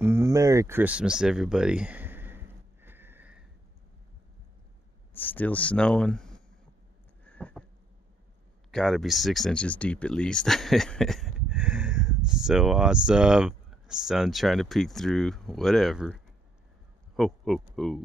Merry Christmas, everybody. It's still snowing. Gotta be 6 inches deep at least. So awesome. Sun trying to peek through. Whatever. Ho, ho, ho.